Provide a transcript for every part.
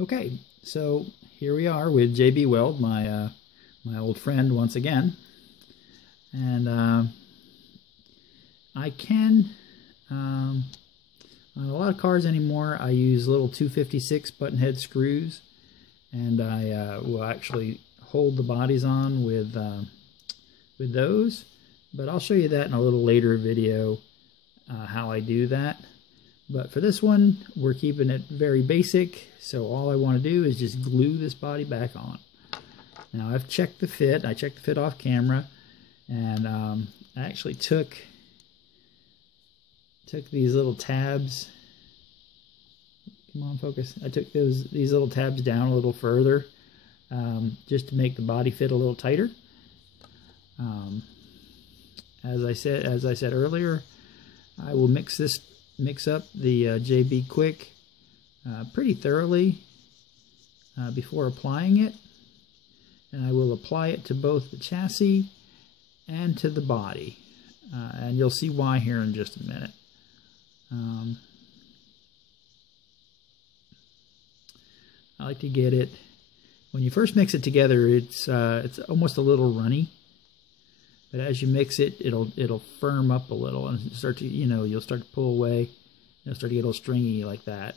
Okay, so here we are with JB Weld, my old friend once again, and I can on a lot of cars anymore I use little 256 button head screws, and I will actually hold the bodies on with those, but I'll show you that in a little later video how I do that. But for this one, we're keeping it very basic, so all I want to do is just glue this body back on. Now I've checked the fit. I checked the fit off camera, and I actually took these little tabs. Come on, focus. I took these little tabs down a little further, just to make the body fit a little tighter. As I said earlier, I will mix up the JB Quick pretty thoroughly before applying it, and I will apply it to both the chassis and to the body, and you'll see why here in just a minute. I like to get it, when you first mix it together, it's almost a little runny. But as you mix it, it'll firm up a little and start to, you'll start to pull away. It'll start to get a little stringy like that.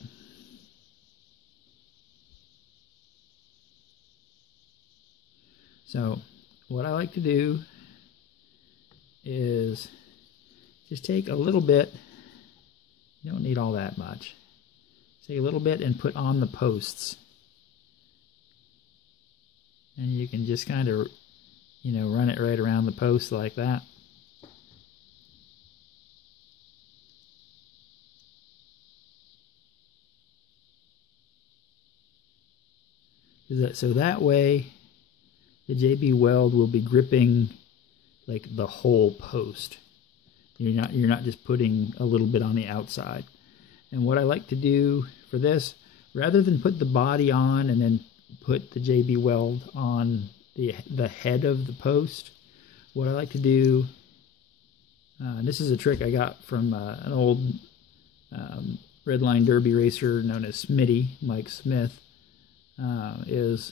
So what I like to do is just take a little bit. You don't need all that much. Take a little bit and put on the posts. And you can just kind of run it right around the post like that. So that way, the JB Weld will be gripping like the whole post. You're not just putting a little bit on the outside. And what I like to do for this, rather than put the body on and then put the JB Weld on the head of the post, what I like to do, and this is a trick I got from an old Redline Derby racer known as Smitty, Mike Smith, is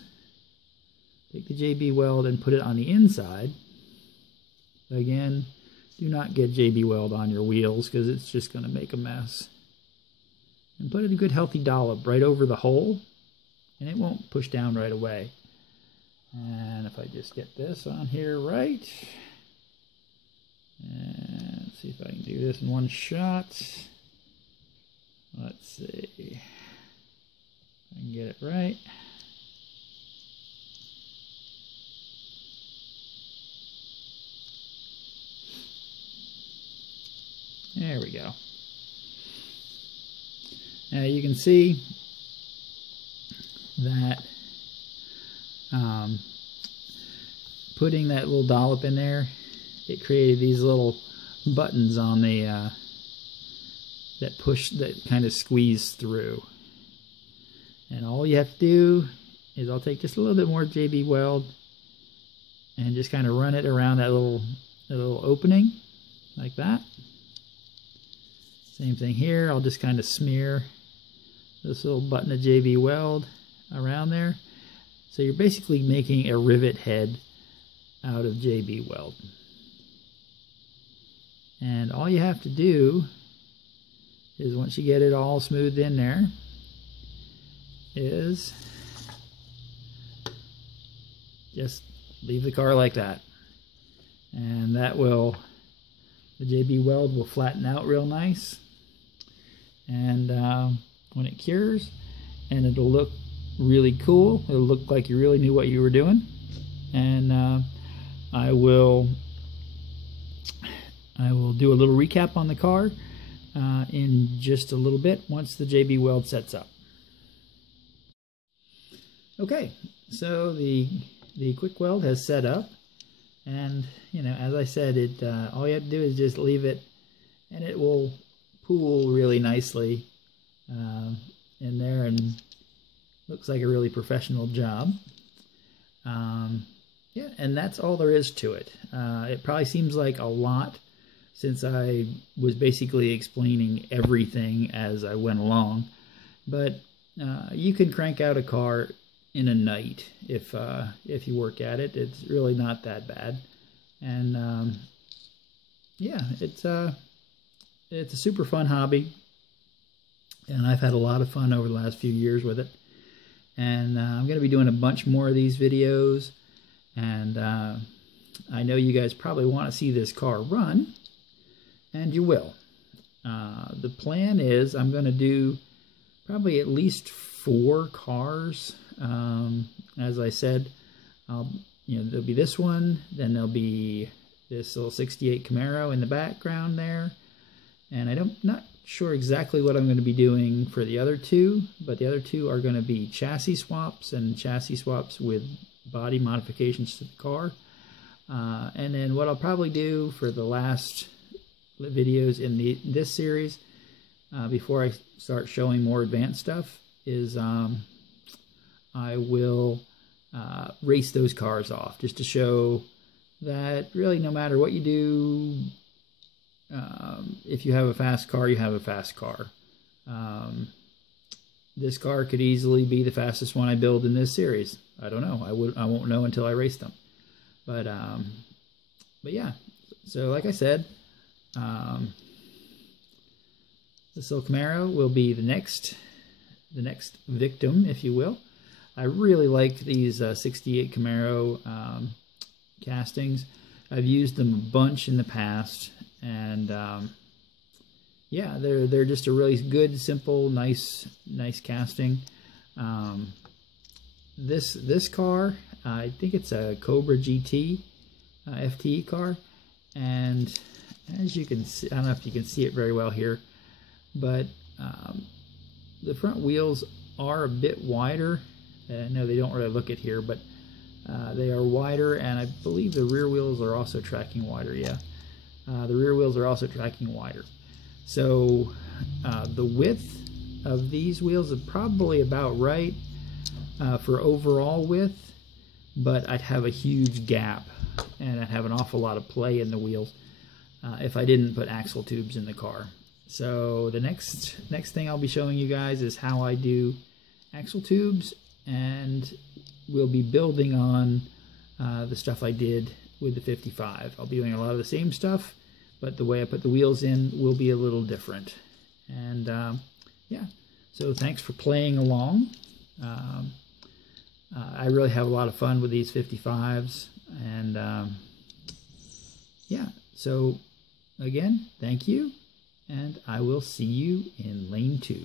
take the JB Weld and put it on the inside. Again, do not get JB Weld on your wheels because it's just going to make a mess. And put a good healthy dollop right over the hole, and it won't push down right away. And if I just get this on here right, and let's see if I can do this in one shot. Let's see if I can get it right. There we go. Now you can see that putting that little dollop in there, it created these little buttons on the that kind of squeeze through. And all you have to do is I'll take just a little bit more JB Weld and just kind of run it around that little opening like that. Same thing here. I'll just kind of smear this little button of JB Weld around there. So you're basically making a rivet head out of JB Weld. And all you have to do is, once you get it all smoothed in there, is just leave the car like that. And that will, the JB Weld will flatten out real nice. And when it cures, and it'll look really cool. It'll look like you really knew what you were doing. And I will do a little recap on the car in just a little bit once the JB Weld sets up. Okay, so the quick weld has set up, and as I said, all you have to do is just leave it, and it will pool really nicely in there, and looks like a really professional job. Yeah, and that's all there is to it. It probably seems like a lot since I was basically explaining everything as I went along, but you can crank out a car in a night if you work at it. It's really not that bad, and yeah, it's a super fun hobby, and I've had a lot of fun over the last few years with it. And I'm going to be doing a bunch more of these videos, and I know you guys probably want to see this car run, and you will. The plan is I'm going to do probably at least 4 cars. As I said, there'll be this one, then there'll be this little 68 Camaro in the background there, and I'm not sure exactly what I'm going to be doing for the other 2, but the other 2 are going to be chassis swaps, and chassis swaps with body modifications to the car. And then what I'll probably do for the last videos in this series, before I start showing more advanced stuff, is I will race those cars off, just to show that really no matter what you do, if you have a fast car, you have a fast car. This car could easily be the fastest one I build in this series. I don't know. I won't know until I race them. But yeah. So like I said, this little Camaro will be the next victim, if you will. I really like these 68 Camaro castings. I've used them a bunch in the past, and yeah, they're just a really good, simple, nice casting. This car, I think it's a Cobra GT FTE car, and as you can see, I don't know if you can see it very well here, but the front wheels are a bit wider. No, they don't really look it here, but they are wider, and I believe the rear wheels are also tracking wider. Yeah, the rear wheels are also tracking wider. So the width of these wheels is probably about right for overall width, but I'd have a huge gap, and I'd have an awful lot of play in the wheels if I didn't put axle tubes in the car. So the next thing I'll be showing you guys is how I do axle tubes, and we'll be building on the stuff I did with the 55. I'll be doing a lot of the same stuff, but the way I put the wheels in will be a little different. And yeah, so thanks for playing along. I really have a lot of fun with these 55s, and yeah, so again, thank you, and I will see you in lane 2.